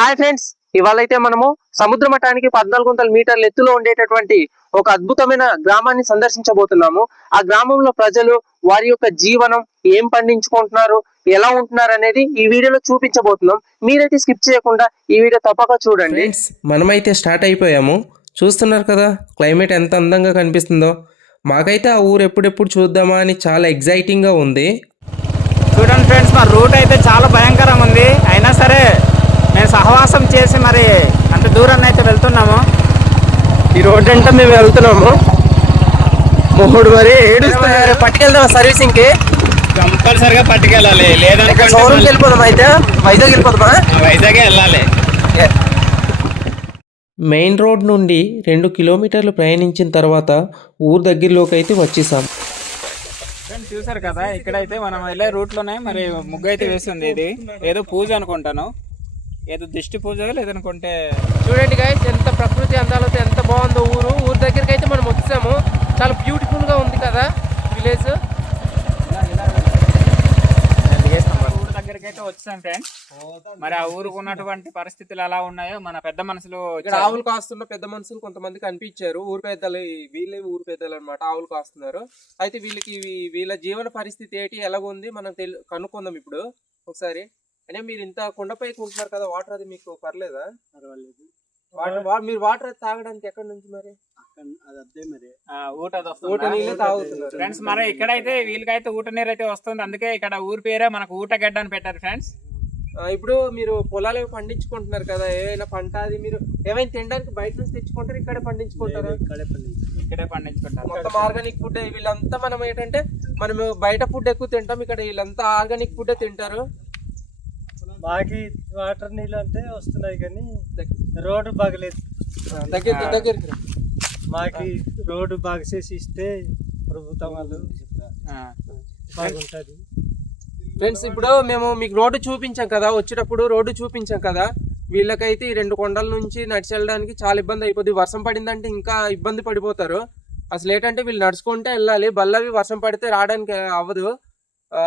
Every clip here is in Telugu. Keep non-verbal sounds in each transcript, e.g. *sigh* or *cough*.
హాయ్ ఫ్రెండ్స్ ఇవాళ అయితే మనము సముద్ర మట్టానికి పద్నాలుగు వందల మీటర్ల ఎత్తులో ఉండేటటువంటి ఒక అద్భుతమైన గ్రామాన్ని సందర్శించబోతున్నాము. ఆ గ్రామంలో ప్రజలు వారి యొక్క జీవనం ఏం పండించుకుంటున్నారు ఎలా ఉంటున్నారు అనేది ఈ వీడియోలో చూపించబోతున్నాం. మీరైతే స్కిప్ చేయకుండా ఈ వీడియో తప్పక చూడండి. ఫ్రెండ్స్ మనమైతే స్టార్ట్ అయిపోయాము. చూస్తున్నారు కదా క్లైమేట్ ఎంత అందంగా కనిపిస్తుందో. మాకైతే ఆ ఊరు ఎప్పుడెప్పుడు చూద్దామా అని చాలా ఎగ్జైటింగ్గా ఉంది. చూడండి ఫ్రెండ్స్ మా రూట్ అయితే చాలా భయంకరంగా ఉంది. అయినా సరే సహవాసం చేసి మరి అంత దూరాన్ని అయితే వెళ్తున్నాము. ఈ రోడ్ అంటే మేము వెళ్తున్నాము. మొహుడు మరి ఏడుస్తున్నారు. పట్టుకెళ్దాం సర్వీసింగ్కి కంపల్సరిగా పట్టుకెళ్ళాలి. షోరూమ్కి వెళ్ళిపోదాం అయితే? వైజాగ్ వెళ్ళిపోదామా? వైజాగే వెళ్ళాలి. మెయిన్ రోడ్ నుండి రెండు కిలోమీటర్లు ప్రయాణించిన తర్వాత ఊరు దగ్గరలోకి అయితే వచ్చేసాం. చూసారు కదా ఇక్కడైతే మనం వెళ్ళే రూట్లోనే మరి ముగ్గు అయితే వేసింది ఇది. ఏదో పూజ అనుకుంటాను. ఏదో దిష్టి పూజ లేదనుకుంటే చూడండి గైస్ ఎంత ప్రకృతి అందాలతో ఎంత బాగుందో ఊరు. ఊరు దగ్గరికి అయితే మనం వచ్చాము. చాలా బ్యూటిఫుల్గా ఉంది కదా విలేజ్ వచ్చాం ఫ్రెండ్స్ మరి ఆ ఊరుకు ఉన్నటువంటి పరిస్థితులు ఎలా ఉన్నాయో మన పెద్ద మనసులో ఇక్కడ ఆవులు కాస్తున్న పెద్ద మనుషులు కొంతమంది కనిపించారు ఊరు పెద్దలు వీళ్ళే ఊరు పెద్దలు అనమాట ఆవులు కాస్తున్నారు. అయితే వీళ్ళకి వీళ్ళ జీవన పరిస్థితి ఏంటి ఎలాగుంది మనం కనుక్కుందాం ఇప్పుడు. ఒకసారి. అంటే మీరు ఇంత కొండపైకి ఉంటున్నారు కదా వాటర్ అది మీకు పర్లేదా? పర్వాలేదు. వాటర్ మీరు వాటర్ అది తాగడానికి ఎక్కడి నుంచి మరి? అది అద్దే మరి. ఆ, ఊట అది వస్తుందా? ఊట నీళ్ళే తాగుతున్నారు. ఫ్రెండ్స్ మరి ఇక్కడైతే వీళ్ళకైతే ఊట నీరు అయితే వస్తుంది. అందుకే ఇక్కడ ఊరి పేరే మనకు ఊటగడ్డ అని పెట్టారు ఫ్రెండ్స్. ఇప్పుడు మీరు పొలాలు పండించుకుంటున్నారు కదా ఏమైనా పంట అది మీరు ఏమైనా తినడానికి బయట నుంచి తెచ్చుకుంటారు ఇక్కడే పండించుకుంటారు? ఇక్కడే పండించుకుంటారు. మొత్తం ఆర్గానిక్ ఫుడ్ వీళ్ళంతా మనం ఏంటంటే మనం బయట ఫుడ్ ఎక్కువ తింటాం ఇక్కడ వీళ్ళంతా ఆర్గానిక్ ఫుడ్ తింటారు. మాకి వాటర్ నీళ్ళు అంటే వస్తున్నాయి కానీ రోడ్డు బాగలేదు. దగ్గర దగ్గరికి రా. మాకి రోడ్డు బాగా చేసి ఇస్తే ప్రభుత్వం వాళ్ళు. బాగుంటది. ఫ్రెండ్స్ ఇప్పుడు మేము మీకు రోడ్డు చూపించాం కదా వచ్చేటప్పుడు రోడ్డు చూపించాం కదా వీళ్ళకైతే ఈ రెండు కొండల నుంచి నడిచి వెళ్ళడానికి చాలా ఇబ్బంది అయిపోద్ది. వర్షం పడిందంటే ఇంకా ఇబ్బంది పడిపోతారు. అసలు ఏంటంటే వీళ్ళు నడుచుకుంటే వెళ్ళాలి బల్లవి వర్షం పడితే రావడానికి అవ్వదు. ఆ,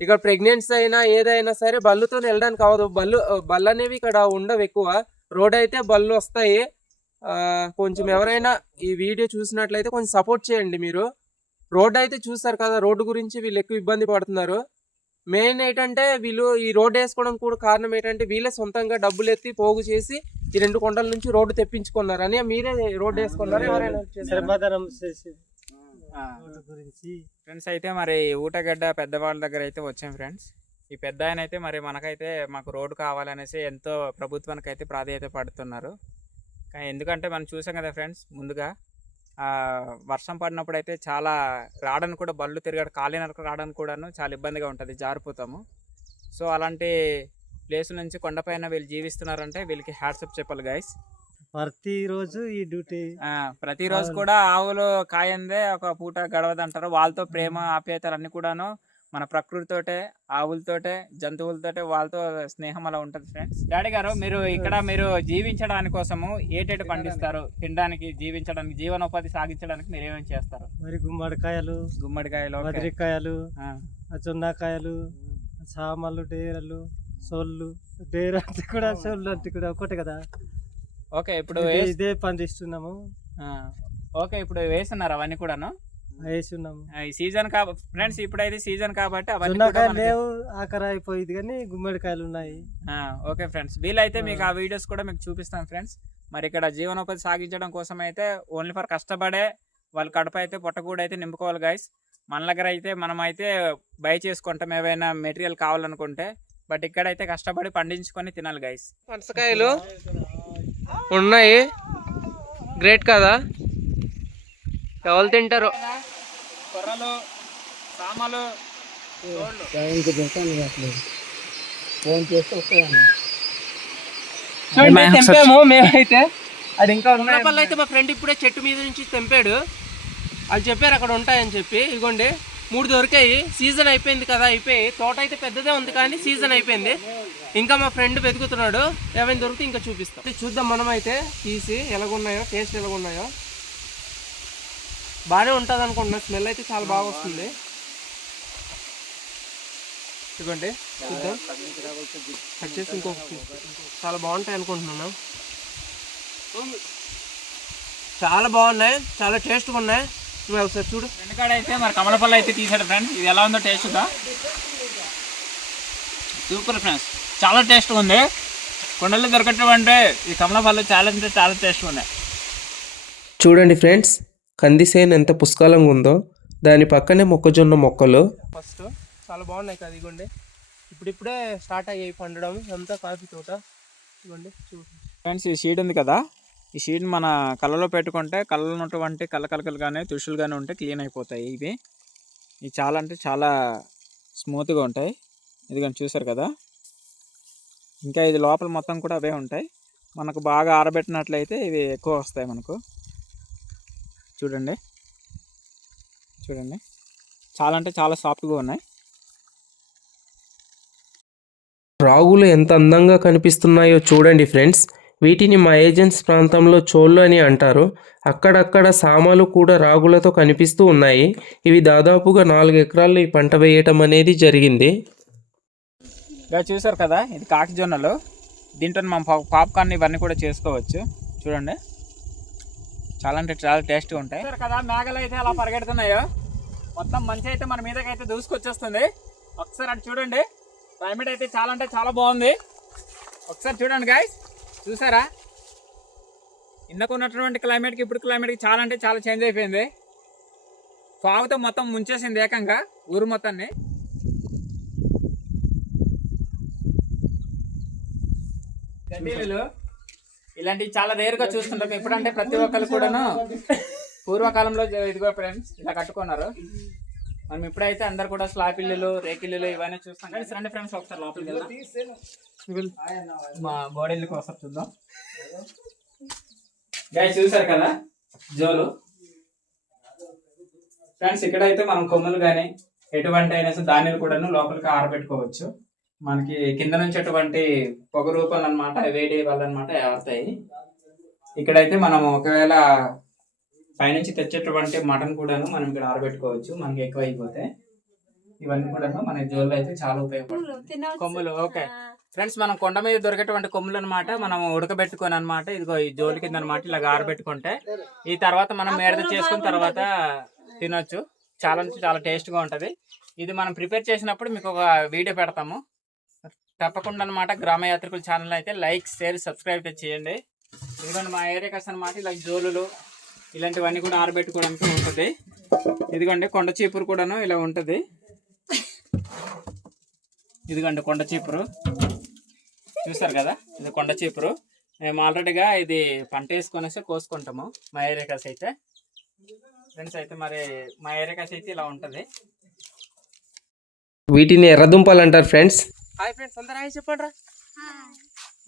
ఇక్కడ ప్రెగ్నెన్సీ అయినా ఏదైనా సరే బల్లుతో వెళ్ళడానికి అవ్వదు. బల్లు బళ్ళు అనేవి ఇక్కడ ఉండవు ఎక్కువ. రోడ్ అయితే బళ్ళు వస్తాయి. కొంచెం ఎవరైనా ఈ వీడియో చూసినట్లయితే కొంచెం సపోర్ట్ చేయండి మీరు. రోడ్ అయితే చూస్తారు కదా రోడ్డు గురించి వీళ్ళు ఎక్కువ ఇబ్బంది పడుతున్నారు. మెయిన్ ఏంటంటే వీళ్ళు ఈ రోడ్డు వేసుకోవడం కూడా కారణం ఏంటంటే వీళ్ళే సొంతంగా డబ్బులు ఎత్తి పోగు చేసి ఈ రెండు కొండల నుంచి రోడ్డు తెప్పించుకున్నారు అని మీరే రోడ్డు వేసుకున్నారు? ఎవరైనా గురించి. ఫ్రెండ్స్ అయితే మరి ఊటగడ్డ పెద్దవాళ్ళ దగ్గర అయితే వచ్చాం ఫ్రెండ్స్. ఈ పెద్ద ఆయన అయితే మరి మనకైతే మాకు రోడ్డు కావాలనేసి ఎంతో ప్రభుత్వానికి అయితే ప్రాధాన్యత పడుతున్నారు. కానీ ఎందుకంటే మనం చూసాం కదా ఫ్రెండ్స్ ముందుగా వర్షం పడినప్పుడు అయితే చాలా రావడానికి కూడా బళ్ళు తిరగడం కాలినరకు రావడానికి కూడాను చాలా ఇబ్బందిగా ఉంటుంది జారిపోతాము. సో అలాంటి ప్లేస్ నుంచి కొండపైన వీళ్ళు జీవిస్తున్నారంటే వీళ్ళకి హ్యాట్సప్ చెప్పాలి గైస్ ప్రతి రోజు ఈ డ్యూటీ. ప్రతిరోజు. కూడా ఆవులు కాయందే ఒక పూట గడవదంటారు. వాళ్ళతో ప్రేమ ఆప్యాయతలు అన్ని కూడాను మన ప్రకృతితోటే ఆవులతోటే జంతువులతోటే వాళ్ళతో స్నేహం అలా ఉంటుంది ఫ్రెండ్స్. డాడీ గారు మీరు ఇక్కడ మీరు జీవించడానికి కోసము ఏటేటి పండిస్తారు? తినడానికి జీవించడానికి జీవనోపాధి సాగించడానికి మీరు ఏమేమి చేస్తారు? మరి గుమ్మడికాయలు గుమ్మడికాయలు ఆ, జొన్నకాయలు సామలు డేరలు సోళ్ళు డేర అంటే కూడా సోళ్ళు అంటే కూడా ఒకటి కదా? ఓకే ఇప్పుడు ఇదే- వేస్- ఇదే పండిస్తున్నాము ఆ, ఓకే ఇప్పుడు వేస్తున్నారు అవన్నీ కూడాను? వేస్తున్నాము. ఆ, ఈ సీజన్ కాబ ఫ్రెండ్స్ ఇప్పుడైతే సీజన్ కాబట్టి అవన్నీ కూడా జొన్నకాయలు మనకి- లేవు ఆఖర అయిపోయింది కానీ గుమ్మడికాయలు ఉన్నాయి. ఆ, ఓకే ఫ్రెండ్స్. వీలైతే మీకు ఆ వీడియోస్ కూడా మీకు చూపిస్తాం ఫ్రెండ్స్. మరి ఇక్కడ జీవనోపాధి సాగించడం కోసం అయితే ఓన్లీ ఫర్ కష్టపడే వాళ్ళ కడప అయితే పొట్టకూడ అయితే నింపుకోవాలి గైస్ మన దగ్గర అయితే మనం అయితే బై చేసుకుంటాం ఏవైనా మెటీరియల్ కావాలనుకుంటే. బట్ ఇక్కడైతే కష్టపడి పండించుకొని తినాలి గైస్ పనసకాయలు. ఉన్నాయి. గ్రేట్ కదా? ఎవరు తింటారు? కొర్రలు సామలు తెంపాము మేమైతే. అది ఇంకా ఉన్నపల్లి అయితే మా ఫ్రెండ్ ఇప్పుడే చెట్టు మీద నుంచి తెంపాడు. అది చెప్పారు అక్కడ ఉంటాయని చెప్పి ఇగోండి మూడు దొరికాయి. సీజన్ అయిపోయింది కదా అయిపోయి తోట అయితే పెద్దదే ఉంది కానీ సీజన్ అయిపోయింది. ఇంకా మా ఫ్రెండ్ వెతుకుతున్నాడు. ఏమైనా దొరికితే ఇంకా చూపిస్తాం. చూద్దాం మనం అయితే తీసి ఎలాగున్నాయో టేస్ట్ ఎలాగున్నాయో. బాగానే ఉంటుంది అనుకుంటున్నా. స్మెల్ అయితే చాలా బాగా వస్తుంది. ఇదిగోండి చూద్దాం. కట్ చేసి ఇంకో చాలా బాగుంటాయి అనుకుంటున్నాను. చాలా బాగున్నాయి. చాలా టేస్ట్గా ఉన్నాయి. నువ్వు ఒకసారి చూడు. వెనకాడ అయితే మరి కమలపల్లి అయితే తీసాడు ఫ్రెండ్స్ ఇది ఎలా ఉందో టేస్ట్గా సూపర్ ఫ్రెండ్స్ చాలా టేస్ట్గా ఉంది. కొండల్లో దొరకటం ఈ కమలపల్లి చాలా అంటే చాలా టేస్ట్గా ఉన్నాయి. చూడండి ఫ్రెండ్స్ కందిసేను ఎంత పుష్కలంగా ఉందో. దాని పక్కనే మొక్కజొన్న మొక్కలు. ఫస్ట్ చాలా బాగున్నాయి కదా ఇదిగోండి. ఇప్పుడిప్పుడే స్టార్ట్ అయ్యాయి పండడం అంతా కాఫీ తోట. ఇదిగోండి చూడు. ఫ్రెండ్స్ ఈ షీడ్ ఉంది కదా. ఈ షీట్ మన కళ్ళలో పెట్టుకుంటే కళ్ళలో ఉన్నటువంటి కళ్ళ కలకలు కానీ తుషులు కానీ ఉంటే క్లీన్ అయిపోతాయి ఇవి. ఇవి చాలా అంటే చాలా స్మూత్గా ఉంటాయి. ఇదిగోండి చూసారు కదా? ఇంకా ఇది లోపల మొత్తం కూడా అవే ఉంటాయి. మనకు బాగా ఆరబెట్టినట్లయితే ఇవి ఎక్కువ వస్తాయి మనకు. చూడండి. చూడండి. చాలా అంటే చాలా సాఫ్ట్గా ఉన్నాయి. రాగులు ఎంత అందంగా కనిపిస్తున్నాయో చూడండి ఫ్రెండ్స్. వీటిని మా ఏజెన్స్ ప్రాంతంలో చోళ్ళు అని అంటారు. అక్కడక్కడ సామాలు కూడా రాగులతో కనిపిస్తూ ఉన్నాయి. ఇవి దాదాపుగా నాలుగు ఎకరాల్లో ఈ పంట వేయటం అనేది జరిగింది. ఇలా చూసారు కదా ఇది కాకి జొన్నలు. దీంట్లో మనం పాప్కార్న్ ఇవన్నీ కూడా చేసుకోవచ్చు. చూడండి. చాలా అంటే చాలా టేస్ట్గా ఉంటాయి. కదా మేఘలు అయితే అలా పరిగెడుతున్నాయో. మొత్తం మంచి అయితే మన మీదకి అయితే దూసుకొచ్చేస్తుంది. ఒకసారి అటు చూడండి. క్లైమేట్ అయితే చాలా అంటే చాలా బాగుంది. ఒకసారి చూడండి గాయస్ చూసారా? ఇందాక ఉన్నటువంటి క్లైమేట్కి ఇప్పుడు క్లైమేట్కి చాలా అంటే చాలా చేంజ్ అయిపోయింది. ఫాగుతో మొత్తం ముంచేసింది ఏకంగా ఊరు మొత్తాన్ని. గడ్డీలు ఇలాంటివి చాలా రేరుగా చూస్తుంటాం. ఎప్పుడంటే ప్రతి ఒక్కరు కూడాను *laughs* పూర్వకాలంలో ఇదిగో ఫ్రెండ్స్ ఇలా కట్టుకున్నారు. మనం ఇప్పుడైతే అందరు కూడా స్లాబ్ ఇల్లులు రేకిల్లులు ఇవన్నీ చూస్తాం. కానీ రండి ఫ్రెండ్స్ ఒకసారి లోపలికి మా బోడీళ్ళకి ఒకసారి చూద్దాం. గాయ చూసారు కదా? జోలు. ఫ్రెండ్స్ ఇక్కడైతే మనం కొమ్ములు కానీ ఎటువంటి అయినా సరే ధాన్యాలు కూడాను లోపలికి ఆరబెట్టుకోవచ్చు. మనకి కింద నుంచి అటువంటి పొగ రూపాలు అనమాట వేడి వల్ల అనమాట ఆరుతాయి ఇక్కడైతే మనం ఒకవేళ పైనుంచి తెచ్చేటువంటి మటన్ కూడాను మనం ఇక్కడ ఆరబెట్టుకోవచ్చు. మనకి ఎక్కువ అయిపోతే ఇవన్నీ కూడాను మన జోల్లో అయితే చాలా ఉపయోగపడుతుంది కొమ్ములు ఓకే. ఫ్రెండ్స్ మనం కొండ మీద దొరికేటువంటి కొమ్ములు అనమాట మనం ఉడకబెట్టుకొని అనమాట ఇదిగో ఈ జోలి కింద అనమాట ఇలా ఆరబెట్టుకుంటే. ఈ తర్వాత మనం మేడద చేసుకున్న తర్వాత తినొచ్చు. చాలా అంటే చాలా టేస్ట్గా ఉంటుంది. ఇది మనం ప్రిపేర్ చేసినప్పుడు మీకు ఒక వీడియో పెడతాము. తప్పకుండా అనమాట గ్రామ యాత్రికుల ఛానల్ అయితే లైక్ షేర్ సబ్స్క్రైబ్ అయితే చేయండి. ఇదిగోండి మా ఏరియాకి వస్తే అనమాట ఇలా జోలులు ఇలాంటివన్నీ కూడా ఆరబెట్టుకోవడానికి ఉంటుంది. ఇదిగోండి కొండ చీపురు కూడాను ఇలా ఉంటుంది. ఇదిగోండి కొండ చీపురు. చూస్తారు కదా? ఇది కొండ చీపురు. మేము ఆల్రెడీగా ఇది పంట వేసుకొనేసి కోసుకుంటాము. మా ఏరియాకాస్ అయితే. ఫ్రెండ్స్ అయితే మరి మా ఏరియాకాస్ అయితే ఇలా ఉంటుంది. వీటిని ఎర్రదుంపలు అంటారు ఫ్రెండ్స్. హాయ్ ఫ్రెండ్స్ అందరూ హాయ్ చెప్పండి రా.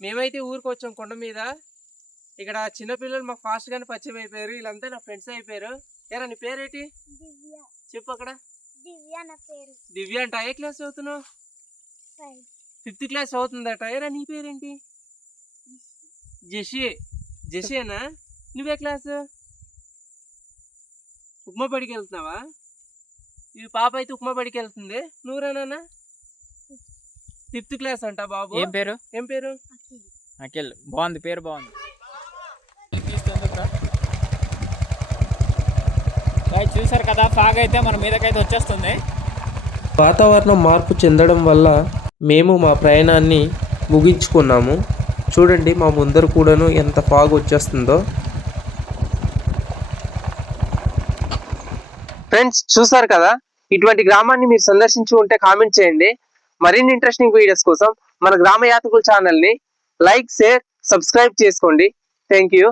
మేమైతే ఊరికి వచ్చాం కొండ మీద. ఇక్కడ చిన్నపిల్లలు మాకు ఫాస్ట్ గానే పరిచయం అయిపోయారు. వీళ్ళంతా నా ఫ్రెండ్స్ అయిపోయారు. ఏరా నీ పేరేంటి? దివ్య. చెప్పు అక్కడ. దివ్య అంట ఏ క్లాస్ చదువుతున్నావు? ఫైవ్ ఫిఫ్త్ క్లాస్ చదువుతుందట. ఏరా నీ పేరేంటి? జెషి. జెషియేనా నువ్వే క్లాస్ ఉప్మా బడికి వెళ్తున్నావా? ఈ పాప అయితే ఉప్మా బడికి వెళ్తుంది. నువ్వురా నాన్న? ఫిఫ్త్ క్లాస్ అంట బాబు. ఏం పేరు? ఏం పేరు? అఖిల్. అఖిల్. బాగుంది పేరు బాగుంది. చూసారు కదా ఫాగ్ అయితే మన మీదకైతే వచ్చేస్తుంది. వాతావరణం మార్పు చెందడం వల్ల మేము మా ప్రయాణాన్ని ముగించుకున్నాము. చూడండి మా ముందర కూడాను ఎంత ఫాగ్ వచ్చేస్తుందో. ఫ్రెండ్స్ చూసారు కదా? ఇటువంటి గ్రామాన్ని మీరు సందర్శించి ఉంటే కామెంట్ చేయండి. మరిన్ని ఇంట్రెస్టింగ్ వీడియోస్ కోసం మన గ్రామ యాత్రికుల ఛానల్ని లైక్ షేర్ సబ్స్క్రైబ్ చేసుకోండి. Thank you